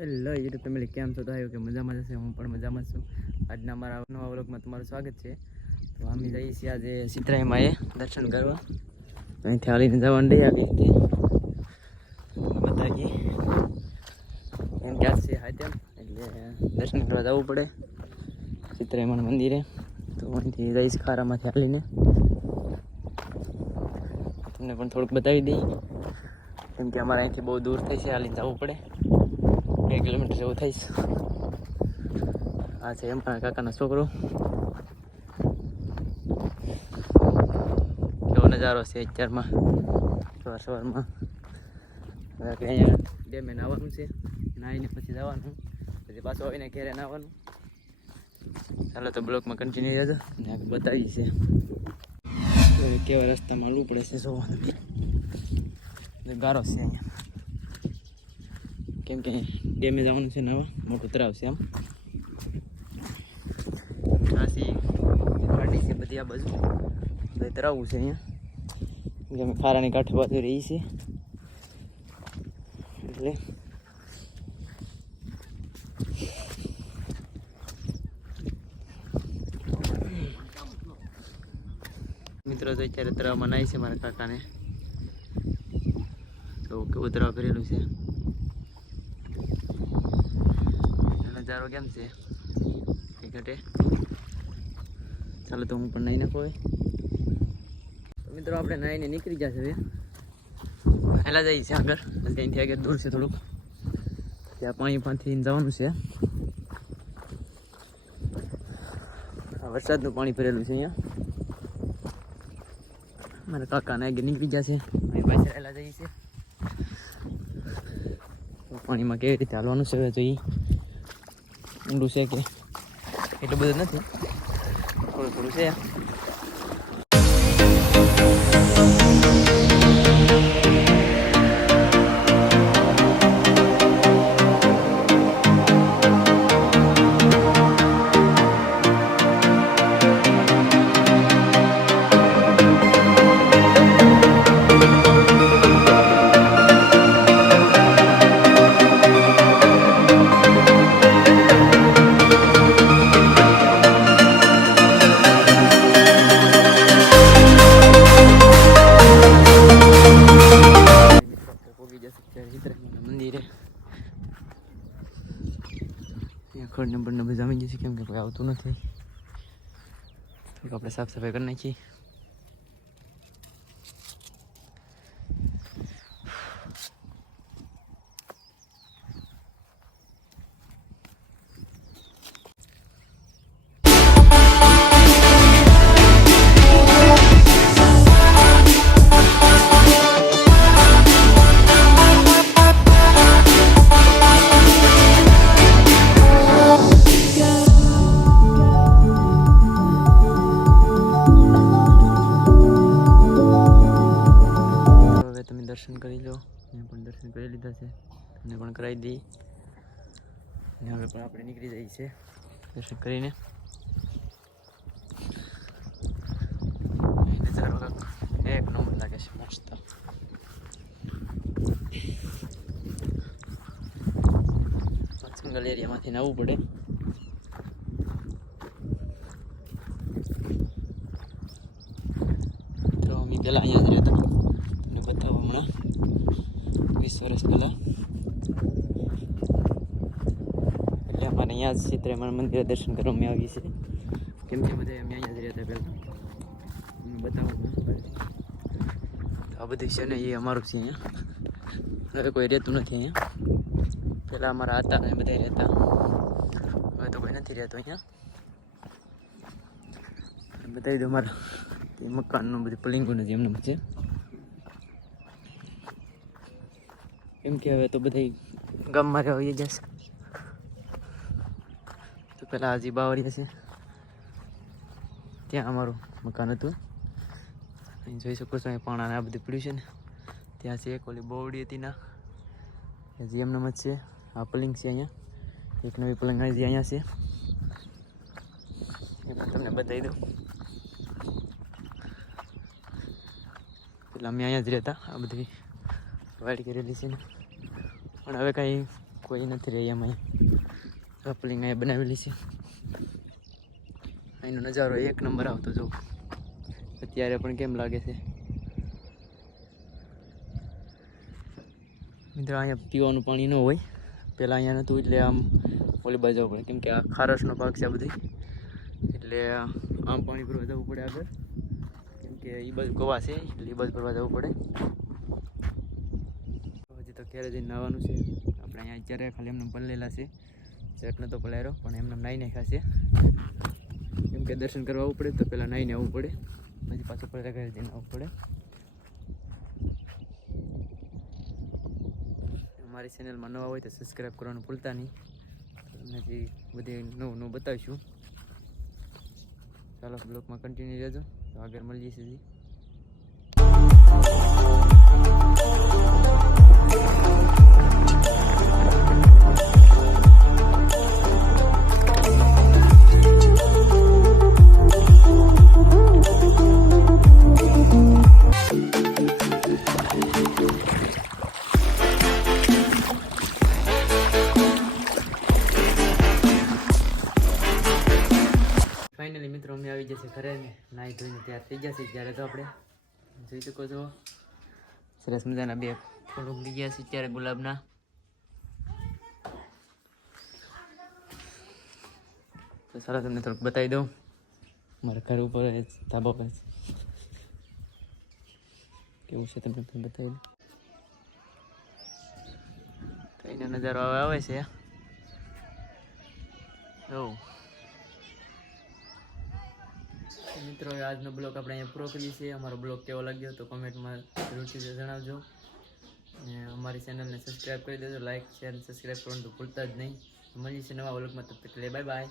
Hello YouTube family કેમ છો? તો આવ્યું કે મજામાં જશે હું પણ મજામાં છું. આજના મારા નવા વ્લોગમાં તમારું સ્વાગત છે. તો અમે જઈએ છીએ આજે સિત્રાઈમાં એ દર્શન કરવા. અહીંથી હાલીને જવાનું રહી આવી બતાવી બતાવીએ એમ કે છે છે હાથેમ, એટલે દર્શન કરવા જવું પડે. સિત્રાઈમાં મંદિરે. તો અહીંથી જઈશ ખારામાંથી હાલીને. તમને પણ થોડુંક બતાવી દઈએ કેમ કે અમારે અહીંથી બહુ દૂર થઈ છે, હાલીને જવું પડે. બે કિલોમીટર જેવું થઈશ આ છે એમ પણ કાકાનો છોકરો. કેવો નજારો છે અત્યારમાં? સવાર સવારમાં. અહીંયા ડેમે નાવાનું છે. નાહીને પછી જવાનું. પછી પાછું આવીને ઘેરે નાવાનું. ચાલો તો બ્લોકમાં કન્ટિન્યુ રહેજો. ને આગળ બતાવી છે કેવા રસ્તામાં હાલવું પડે છે જોવાનું. ગારો છે અહીંયા. કેમ કે ડેમે જવાનું છે નવા, મોટું તળાવ છે આમ. વાડી છે બધી આ બાજુ. બધા તળાવું છે અહીંયા. કેમ ખારાની કાંઠે બાજુ રહી છે. એટલે મિત્રો, તો અત્યારે તળાવમાં નાય છે મારા કાકાને. તો કેવું ભરેલું છે? નજારો કેમ છે? એ. ચાલો તો હું પણ નહીં નાખો મિત્રો આપણે નાઈને નીકળી જશે હવે. પહેલાં જઈએ છીએ આગળ. ત્યાંથી આગળ દૂર છે થોડુંક. ત્યાં પાણી પાથી જવાનું છે. વરસાદનું પાણી ભરેલું છે અહીંયા. મારા કાકાને આગળ નીકળી જશે અહીં પાછળ પહેલાં જઈએ છીએ. પાણીમાં કેવી રીતે હાલવાનું છે જોઈએ. ઊંડું છે કે? એટલું બધું નથી. થોડું થોડું છે. પોગી જશે ત્યારે સીતારામના મંદિરે અહીંયા ખડ નંબર ને બધું જામી જશે કેમ કે કોઈ આવતું નથી. આપણે સાફ સફાઈ કરી નાખીએ. પણ કરી લીધા છે. તમને પણ કરાવી દઈ અને હવે પણ આપણે નીકળી જઈએ છીએ દર્શન કરીને. એક નંબર લાગે છે, મસ્ત. જંગલ એરિયામાંથી નવું પડે. તો અમે પહેલાં અહીંયા જ રહેતા તમને બતાવો હમણાં પહેલાં એટલે અમારે અહીંયા જ સીતરામણ મંદિરે દર્શન કરવા અમે આવીએ છીએ. કેમ કે બધા અમે અહીંયા જ રહેતા પહેલાં. બતાવું. આ બધું છે ને એ અમારું છે અહીંયા. હવે કોઈ રહેતું નથી અહીંયા. પહેલાં અમારા હતા ને બધા રહેતા. હવે તો કોઈ નથી રહેતો અહીંયા. બતાવી દો અમારા. મકાનનું બધું પલિંગો નથી એમનું છે. કેમ કે હવે તો બધા ગામમાં રહેવા આવી જશે. તો પેલા હજી બાવળી હશે. ત્યાં અમારું મકાન હતું. અહીં જોઈ શકો છો, અહીં પાણા આ બધું પીડ્યું છે ને. ત્યાં છે એક ઓલી બોવડી હતી ના. હજી એમનામ જ છે, આ પલંગ છે અહીંયા. એક નવી પલંગ હજી અહીંયા છે. એ પણ તમને બતાવી દઉં. પેલા અમે અહીંયા જ રહેતા, આ બધી વાડી કરેલી છે ને. પણ હવે કંઈ કોઈ નથી રહી એમાં કપલિંગ અહીંયા બનાવેલી છે. અહીંનો નજારો એક નંબર આવતો, જો. અત્યારે પણ કેમ લાગે છે? મિત્રો, અહીંયા પીવાનું પાણી ન હોય. પહેલાં અહીંયા નહોતું, એટલે આમ ઓલી બાજુ જવું પડે કેમ કે આ ખારસનો ભાગ છે બધી એટલે આમ પાણી ભરવા જવું પડે આગળ. કેમ કે એ બાજુ ગવા છે એટલે એ બાજુ ભરવા જવું પડે. હજી જઈને નાવાનું છે, આપણે અહીંયા અત્યારે ખાલી એમને પલળેલા છે. શર્ટ નહોતો પલાયરો પણ એમને નાહી નાખ્યા છે કેમ કે દર્શન કરવા આવવું પડે, તો પહેલાં નાહીને આવવું પડે. પછી પાછું પડે ઘરે જઈને આવવું પડે. અમારી ચેનલમાં નવા હોય તો સબસ્ક્રાઈબ કરવાનું ભૂલતા નહીં. તમને બધી નવું નવું બતાવીશું. ચાલો બ્લોગમાં કન્ટિન્યુ રહેજો. તો આગળ મળીએ છીએ અમે ઘરે ને નાહી ધોઈને તૈયાર થઈ જશે ત્યારે તો આપણે. જોઈ શકો છો. સરસ મજાના બે ફૂલ ઉગી ગયા છે ત્યારે ગુલાબના. તો સારા તમને થોડુંક બતાવી દઉં. મારા ઘર ઉપર ધાબા પર કેવું છે તમને પણ બતાવી દઉં. તો એનો નજારો આવે છે. એવું મિત્રો આજનો બ્લોગ આપણે અહીંયા પૂરો કરીએ છીએ. અમારો બ્લોગ કેવો લાગ્યો તો કોમેન્ટમાં જરૂરથી જણાવજો. અને અમારી ચેનલને સબસ્ક્રાઈબ કરી દેજો. લાઇક શેર સબસ્ક્રાઈબ કરવાનું તો ભૂલતા જ નહીં. મળીએ છીએ નવા બ્લોગમાં તબ તક બાય બાય